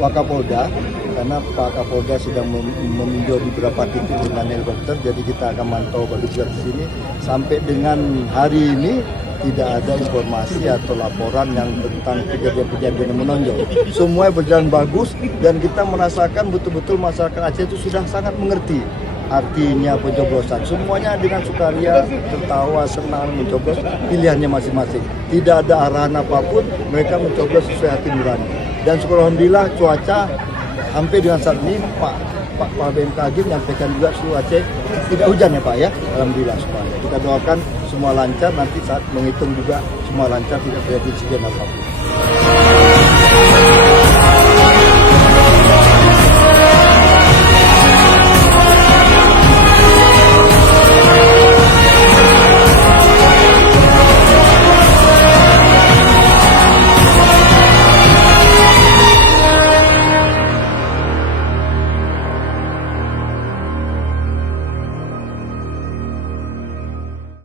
Pak Kapolda, karena Pak Kapolda sedang meninjau di beberapa titik dengan helikopter, jadi kita akan mantau bagi di sini. Sampai dengan hari ini tidak ada informasi atau laporan yang tentang kejadian-kejadian yang menonjol. Semua berjalan bagus dan kita merasakan betul-betul masyarakat Aceh itu sudah sangat mengerti artinya pencoblosan. Semuanya dengan sukaria, tertawa, senang mencoblos pilihannya masing-masing. Tidak ada arahan apapun, mereka mencoblos sesuai hati nurani. Dan syukur alhamdulillah cuaca sampai dengan saat ini Pak BMKG menyampaikan juga seluruh Aceh tidak hujan ya Pak ya, alhamdulillah supaya kita doakan semua lancar, nanti saat menghitung juga semua lancar, tidak terjadi insiden apapun.